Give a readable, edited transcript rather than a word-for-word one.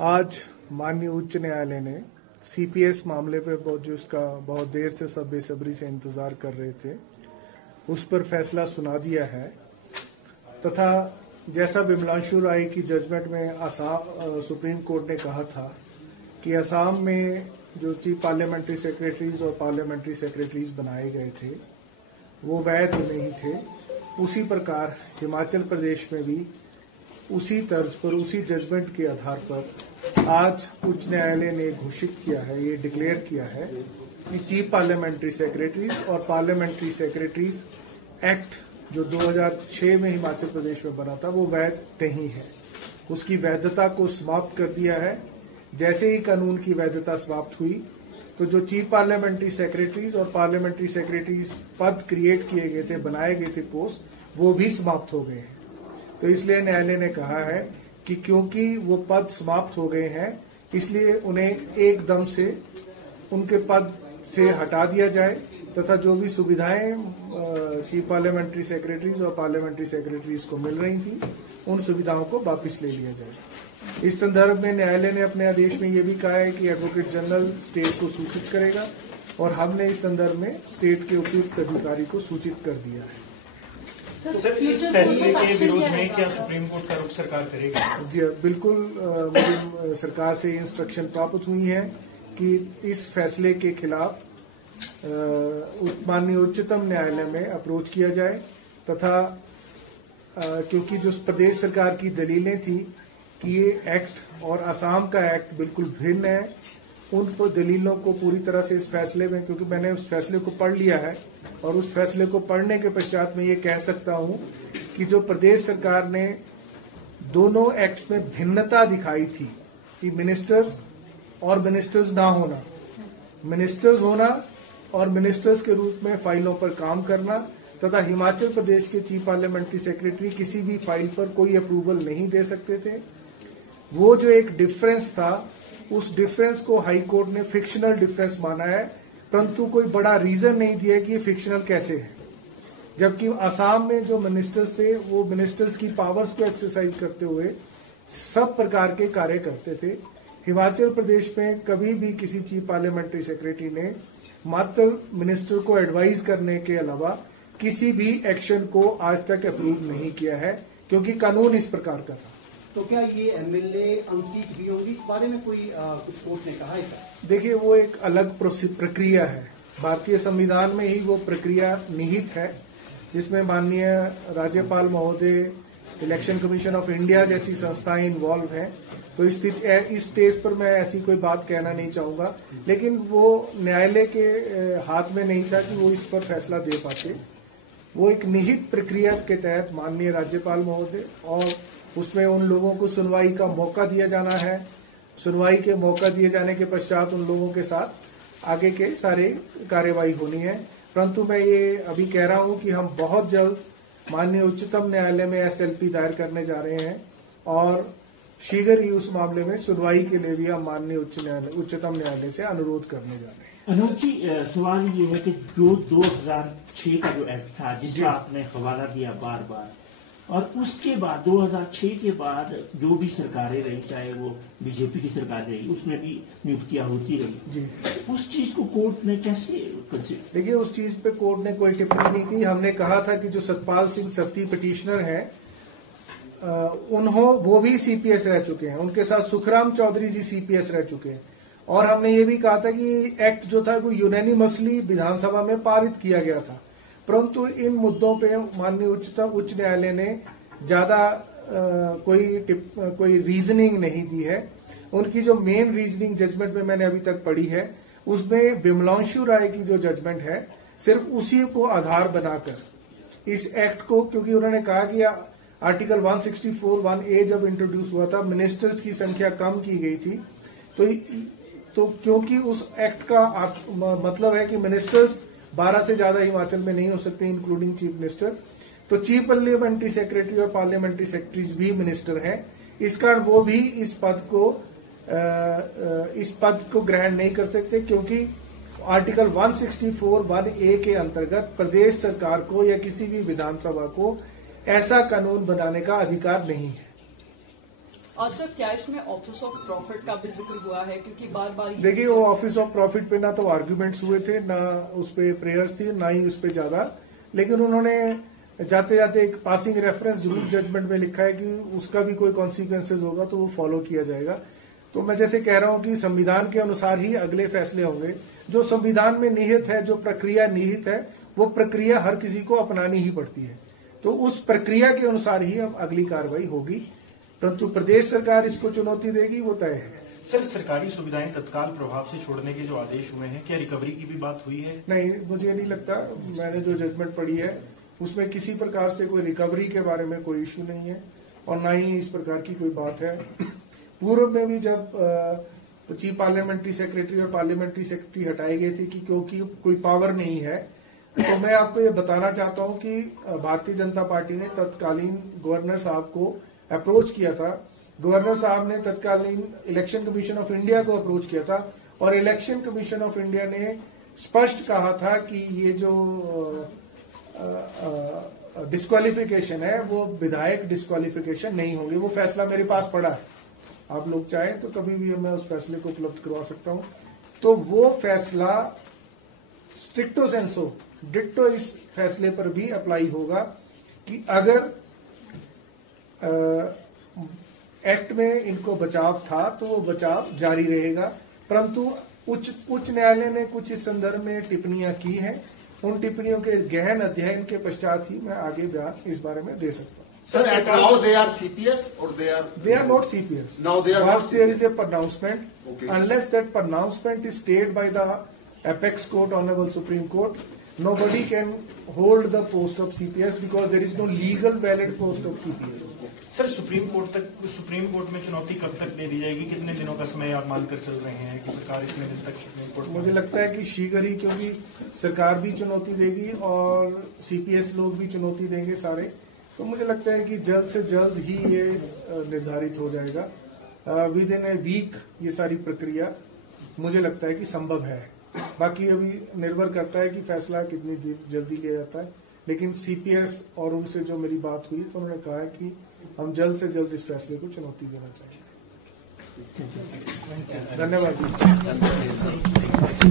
आज माननीय उच्च न्यायालय ने सीपीएस मामले पे जो इसका बहुत देर से सब बेसब्री से इंतजार कर रहे थे, उस पर फैसला सुना दिया है तथा जैसा विमलांशु राय की जजमेंट में असम सुप्रीम कोर्ट ने कहा था कि असम में जो चीफ पार्लियामेंट्री सेक्रेटरीज और पार्लियामेंट्री सेक्रेटरीज बनाए गए थे वो वैध नहीं थे, उसी प्रकार हिमाचल प्रदेश में भी उसी तर्ज पर, उसी जजमेंट के आधार पर आज उच्च न्यायालय ने घोषित किया है, ये डिक्लेयर किया है कि चीफ पार्लियामेंट्री सेक्रेटरीज और पार्लियामेंट्री सेक्रेटरीज एक्ट जो 2006 में हिमाचल प्रदेश में बना था वो वैध नहीं है। उसकी वैधता को समाप्त कर दिया है। जैसे ही कानून की वैधता समाप्त हुई तो जो चीफ पार्लियामेंट्री सेक्रेटरीज और पार्लियामेंट्री सेक्रेटरीज पद क्रिएट किए गए थे, बनाए गए थे पोस्ट, वो भी समाप्त हो गए हैं। तो इसलिए न्यायालय ने कहा है कि क्योंकि वो पद समाप्त हो गए हैं इसलिए उन्हें एकदम से उनके पद से हटा दिया जाए तथा जो भी सुविधाएं चीफ पार्लियामेंट्री सेक्रेटरीज और पार्लियामेंट्री सेक्रेटरीज को मिल रही थी उन सुविधाओं को वापस ले लिया जाए। इस संदर्भ में न्यायालय ने अपने आदेश में ये भी कहा है कि एडवोकेट जनरल स्टेट को सूचित करेगा और हमने इस संदर्भ में स्टेट के उपयुक्त अधिकारी को सूचित कर दिया है। सर, इस फैसले के विरोध में क्या सुप्रीम कोर्ट का रुख सरकार करेगी? जी बिल्कुल, मुझे सरकार से इंस्ट्रक्शन प्राप्त हुई है कि इस फैसले के खिलाफ माननीय उच्चतम न्यायालय में अप्रोच किया जाए तथा क्योंकि जो प्रदेश सरकार की दलीलें थी कि ये एक्ट और असम का एक्ट बिल्कुल भिन्न है, उन दलीलों को पूरी तरह से इस फैसले में, क्योंकि मैंने उस फैसले को पढ़ लिया है और उस फैसले को पढ़ने के पश्चात मैं ये कह सकता हूं कि जो प्रदेश सरकार ने दोनों एक्ट्स में भिन्नता दिखाई थी कि मिनिस्टर्स और मिनिस्टर्स ना होना, मिनिस्टर्स होना और मिनिस्टर्स के रूप में फाइलों पर काम करना तथा हिमाचल प्रदेश के चीफ पार्लियामेंट्री सेक्रेटरी किसी भी फाइल पर कोई अप्रूवल नहीं दे सकते थे, वो जो एक डिफरेंस था उस डिफरेंस को हाई कोर्ट ने फिक्शनल डिफरेंस माना है, परंतु कोई बड़ा रीजन नहीं दिया कि ये फिक्शनल कैसे है। जबकि असम में जो मिनिस्टर्स थे वो मिनिस्टर्स की पावर्स को एक्सरसाइज करते हुए सब प्रकार के कार्य करते थे। हिमाचल प्रदेश में कभी भी किसी चीफ पार्लियामेंट्री सेक्रेटरी ने मात्र मिनिस्टर को एडवाइज करने के अलावा किसी भी एक्शन को आज तक अप्रूव नहीं किया है, क्योंकि कानून इस प्रकार का था। तो क्या ये एमएलए अनसीट भी होगी, इस बारे में कोई कुछ कोर्ट ने कहा है क्या? देखिए, वो एक अलग प्रक्रिया है। भारतीय संविधान में ही वो प्रक्रिया निहित है जिसमें माननीय राज्यपाल महोदय, इलेक्शन कमीशन ऑफ इंडिया जैसी संस्थाएं इन्वॉल्व हैं। तो इस स्टेज पर मैं ऐसी कोई बात कहना नहीं चाहूंगा, लेकिन वो न्यायालय के हाथ में नहीं था कि वो इस पर फैसला दे पाते। वो एक निहित प्रक्रिया के तहत माननीय राज्यपाल महोदय और उसमें उन लोगों को सुनवाई का मौका दिया जाना है। सुनवाई के मौका दिए जाने के पश्चात उन लोगों के साथ आगे के सारे कार्यवाही होनी है। परंतु मैं ये अभी कह रहा हूं कि हम बहुत जल्द माननीय उच्चतम न्यायालय में एसएलपी दायर करने जा रहे हैं और शीघ्र ही उस मामले में सुनवाई के लिए भी हम माननीय उच्चतम न्यायालय से अनुरोध करने जा रहे हैं। अनूप जी, सवाल ये है कि जो 2006 का जो एक्ट था जिसका आपने हवाला दिया बार बार, और उसके बाद 2006 के बाद जो भी सरकारें रही, चाहे वो बीजेपी की सरकार रही, उसमें भी नियुक्तियां होती रही जी, उस चीज को कोर्ट ने कैसे कंसीडर? देखिए, उस चीज पे कोर्ट ने कोई टिप्पणी नहीं की। हमने कहा था कि जो सतपाल सिंह सत्ती पिटिशनर हैं वो भी सीपीएस रह चुके हैं, उनके साथ सुखराम चौधरी जी सीपीएस रह चुके हैं। और हमने ये भी कहा था कि एक्ट जो था वो यूनानिमसली विधानसभा में पारित किया गया था, परंतु इन मुद्दों पे माननीय उच्च न्यायालय ने ज्यादा कोई रीजनिंग नहीं दी है। उनकी जो मेन रीजनिंग जजमेंट में मैंने अभी तक पढ़ी है उसमें विमलांशु राय की जो जजमेंट है सिर्फ उसी को आधार बनाकर इस एक्ट को, क्योंकि उन्होंने कहा कि आर्टिकल 164(1)A जब इंट्रोड्यूस हुआ था मिनिस्टर्स की संख्या कम की गई थी, तो क्योंकि उस एक्ट का मतलब है कि मिनिस्टर्स 12 से ज्यादा हिमाचल में नहीं हो सकते इंक्लूडिंग चीफ मिनिस्टर, तो चीफ पार्लियामेंट्री सेक्रेटरी और पार्लियामेंट्री सेक्रेटरीज भी मिनिस्टर हैं। इस कारण वो भी इस पद को ग्रहण नहीं कर सकते, क्योंकि आर्टिकल 164(1)A के अंतर्गत प्रदेश सरकार को या किसी भी विधानसभा को ऐसा कानून बनाने का अधिकार नहीं है। और सर क्या इसमें ऑफिस ऑफ प्रॉफिट का भी जिक्र हुआ है, क्योंकि बार बार देखिए वो ऑफिस ऑफ प्रॉफिट पे ना तो आर्ग्यूमेंट्स हुए थे, ना उस पे प्रेयर्स थी, ना ही उस पे ज्यादा, लेकिन उन्होंने जाते जाते एक पासिंग रेफरेंस जरूर जजमेंट में लिखा है कि उसका भी कोई कॉन्सिक्वेंसेज होगा तो वो फॉलो किया जाएगा। तो मैं जैसे कह रहा हूं कि संविधान के अनुसार ही अगले फैसले होंगे। जो संविधान में निहित है, जो प्रक्रिया निहित है, वो प्रक्रिया हर किसी को अपनानी ही पड़ती है। तो उस प्रक्रिया के अनुसार ही अब अगली कार्रवाई होगी, परंतु प्रदेश सरकार इसको चुनौती देगी वो तय है। सर, सरकारी सुविधाएं तत्काल प्रभाव से छोड़ने के जो आदेश हुए हैं, क्या रिकवरी की भी बात हुई है? नहीं, मुझे नहीं लगता। मैंने जो जजमेंट पढ़ी है उसमें किसी प्रकार से कोई रिकवरी के बारे में कोई इश्यू नहीं है और ना ही इस प्रकार की कोई बात है। पूर्व में भी जब चीफ पार्लियामेंट्री सेक्रेटरी और पार्लियामेंट्री सेक्रेटरी हटाए गए थे कि क्योंकि कोई पावर नहीं है, तो मैं आपको ये बताना चाहता हूं कि भारतीय जनता पार्टी ने तत्कालीन गवर्नर साहब को अप्रोच किया था। गवर्नर साहब ने तत्कालीन इलेक्शन कमीशन ऑफ इंडिया को अप्रोच किया था और इलेक्शन कमीशन ऑफ इंडिया ने स्पष्ट कहा था कि ये जो डिस्क्वालिफिकेशन है वो विधायक डिस्क्वालिफिकेशन नहीं होंगे। वो फैसला मेरे पास पड़ा है, आप लोग चाहें तो कभी भी मैं उस फैसले को उपलब्ध करवा सकता हूं। तो वो फैसला स्ट्रिक्टो सेंसो डिट्टो इस फैसले पर भी अप्लाई होगा कि अगर एक्ट में इनको बचाव था तो वो बचाव जारी रहेगा, परंतु उच्च न्यायालय ने कुछ इस संदर्भ में टिप्पणियां की हैं। उन टिप्पणियों के गहन अध्ययन के पश्चात ही मैं आगे बयान इस बारे में दे सकता हूं। Sir, now they are CPS or they are not CPS. Now they are Once not there CPS. is a pronouncement, Okay. unless that pronouncement is stayed by the apex court, Honorable Supreme Court, nobody can hold the post of CPS because there is no legal valid post of CPS. Sir, supreme court में चुनौती कब तक दे दी जाएगी? कितने दिनों का समय आप मानकर चल रहे हैं कि सरकार इतने दिन तक सुप्रीम कोर्ट? मुझे लगता है कि शीघ्र ही, क्योंकि सरकार भी चुनौती देगी और CPS लोग भी चुनौती देंगे सारे, तो मुझे लगता है कि जल्द से जल्द ही ये निर्धारित हो जाएगा। विद इन ए वीक ये सारी प्रक्रिया मुझे लगता है कि संभव है। बाकी अभी निर्भर करता है कि फैसला कितनी जल्दी लिया जाता है, लेकिन CPS और उनसे जो मेरी बात हुई तो उन्होंने कहा है कि हम जल्द से जल्द इस फैसले को चुनौती देना चाहिए। धन्यवाद।